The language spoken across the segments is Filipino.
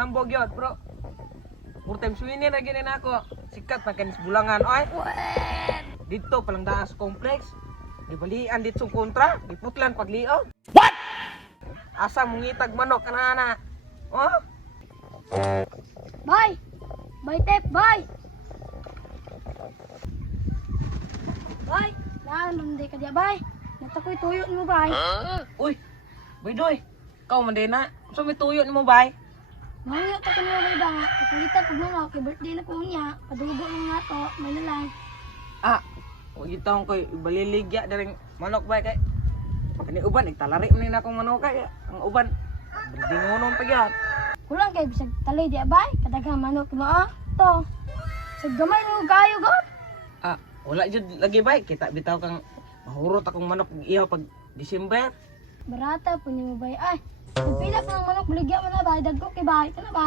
hambog yun, bro. Murtem swinner na ginin ako. Sikat na kanis bulangan, oy. Dito palang daan sa kompleks. Dibalian dito sa kontra. Diputlan pagliog. What? Asa mungitag manok, ana-ana. Oh? Bye! Bye, Tep! Bye! Bye! Naman di ka diya, bye! Natakoy tuyo mo, bye! Uy, Baydoy. Ikaw man din na. So may tuyo ni mo, bay? Mahal ta ko niya, ba? Kapalitan ko mga kay birthday na ko niya. Padugo lang nga to, may lalay. Ah, huwag itong ko'y baliligya na rin manok, bay. Kay kani uban, nagtalari mo na akong manok kay. Ang uban, berdingonon pa yan. Kulang kay bisag talay diya, bye! Kadagang manok mo, ah! To! Sa gamay mo kayo, God! Ah, wala jud lagi, bay. Kita bitaw kang mahurot akong manok ihaw pag December. Barata po niyo, bye! Ay! Pila pa ng manok, baligya mo na, bye! Dagko kay bye! Ito na ba?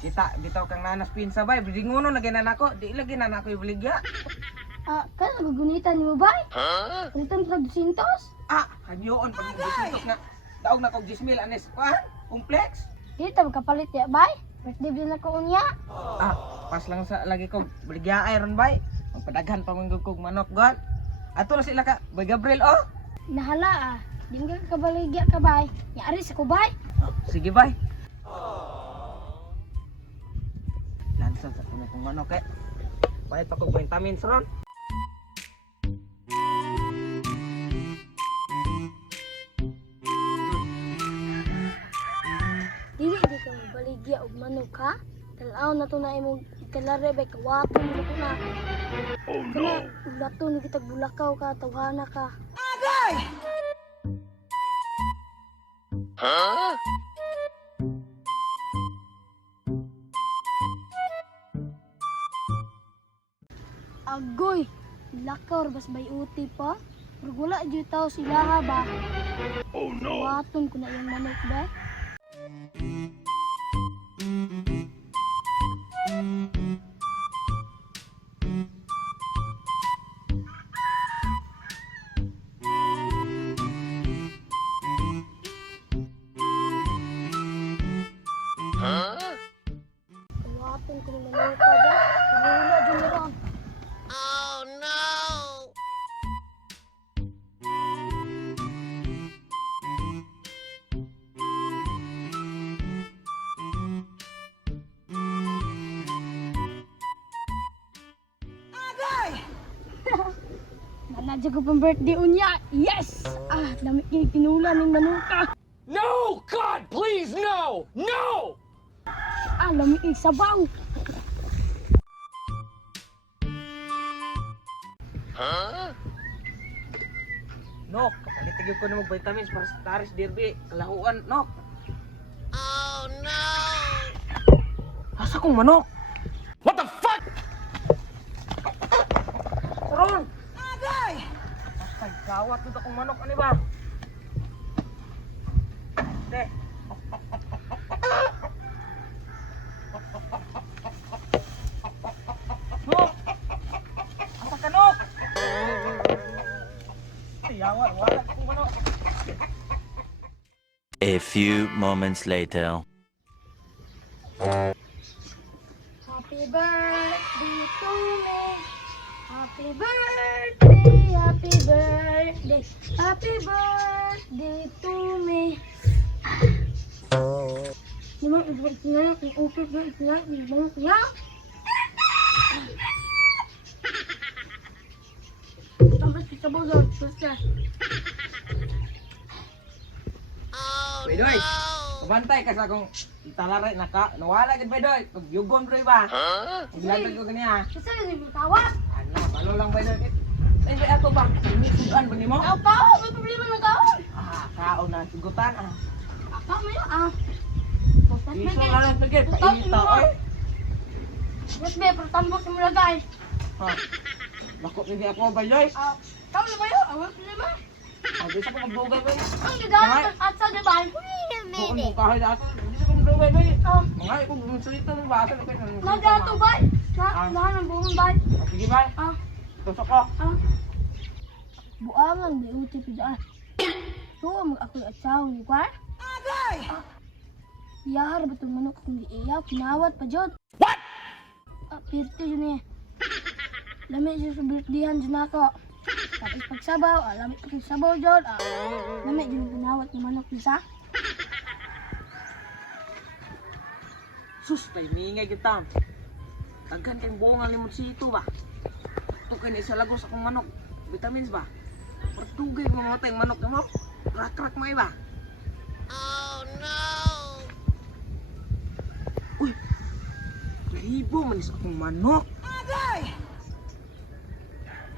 Kita bitaw kang nanas pinsa, bay. Berdingonon lagi na nako. Di lagi na nako ibaligya. Ah, kaya nagugunitan niyo, bye! Palitan sa 200? Ah, hanyoon pag disitos nga. Daog na kog 10,000 anes. Kuan? Complex? Dito, magkapalit diya, bye! Birthday din na ko niya! Ah, pas lang sa lagi kog baligya iron, bay. Magpadaghan pa manggug kog manok, god. Ato na sila ka, bay Gabriel, oh. Nahala ah! Di mo ka kabaligya ka, bye! Yari sa ko, bye! Sige, bay. Lansan sa kuno kong manok, eh. Bayad pa kog vitamins ron. Dili di ka mabaligya og manok ha? Tanaw na to na imong ikalare bay kawato mo ko na. Oh no. Kana ulato ni kitag bulakaw ka tawhana ka. Agay! Huh? Agoy, lakaw bas bay uti pa. Pero wala jud taw sila ha ba? Oh no. Waton ko na yung manok ba? Waton ko na manok ba? Pinula jud ni ron. Nanadya ko pang birthday unya. Yes! Ah, dami kinula ng manuka. No! God, please, no! No! Ah, lami sabaw. Nok, kapalitigil ko na mag vitamins para sa Taris Derby. Kalahuan, Nok. Oh no! Asa kong manok? What the fuck? Ron! Agay! Basta gawat dito akong manok, ano ba? De. Nok! Asa ka, Nok? Ayawan, wala akong manok. A few moments later. Happy birthday to me. Happy birthday, happy birthday, happy birthday to me. Naman, ibig nga, i-upit nga, ibig nga. Tapos sa bulot, basta. Bedoy, kabantay ka sa akong talaray na ka. Nawala ka, Bedoy. Yugon, bro, ba? Ilatag ko kaniya. Kasi hindi mo tawag. Ano lang, Bedoy? Ay, ba ato ba? Sudan ba ni mo? Ako, may problema na tao. Ah, kao na, sugutan, ah. Ako, may ah. Iso na lang, Bedoy. Painita, oy. Yes, be, pero tambok mo lagay. Ha? Bako, hindi ako, Bedoy. Tama na ba yun? Awag na ba? Hindi sa ko magbugay, Bedoy. Ang gagawin at sa diba? Bukod mo kahoy na ako. Hindi sa ko magbugay, Bedoy. Mga ikong salita ng basa. Nagato ba? Lahat ng buong ba? Sige, ba? Tusok ko. Buangan, may uti pa dyan. Tuwa mag ako'y atsaw ni Kwa? Agay! Biyahar ba itong manok kung giiyaw? Pinawat pa jud. What? Pirti yun eh. Lami siya sa birthdayan dyan ako. Tapos pagsabaw, lami pagsabaw jud. Lami dyan pinawat ng manok bisa. Sus, tay mingay kita. Taghan kayong buong ang limonsito ba? Ito kayo isa lagos akong manok. Vitamins ba? Pertugay mamatay ang manok mo. Krak-krak mo ba? Oh no! Uy! Libo manis akong manok. Agay!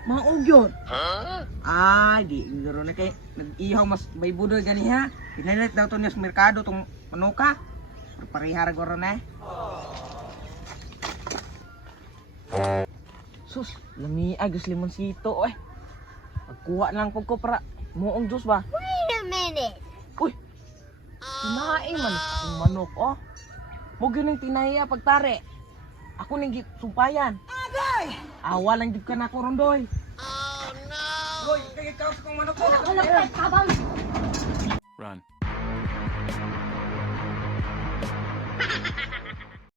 Maog yun. Ah, di. Garo na kay nag-ihaw mas may budol gani ha. Pinalit daw to niya sa merkado tong manuka. Parihara garo na eh. Sus, lami agos limonsito eh. Pagkuha lang po ko para muong juice ba? Wait a minute. Uy! Tinae man akong manok oh. Mo gyud tinaya pagtare. Ako ning sumpayan. Agay! Awa lang gid ka na ko rondoy. Oh no! Hoy, kay ikaw sa kong manok ko. Kalapit, kabang. Run.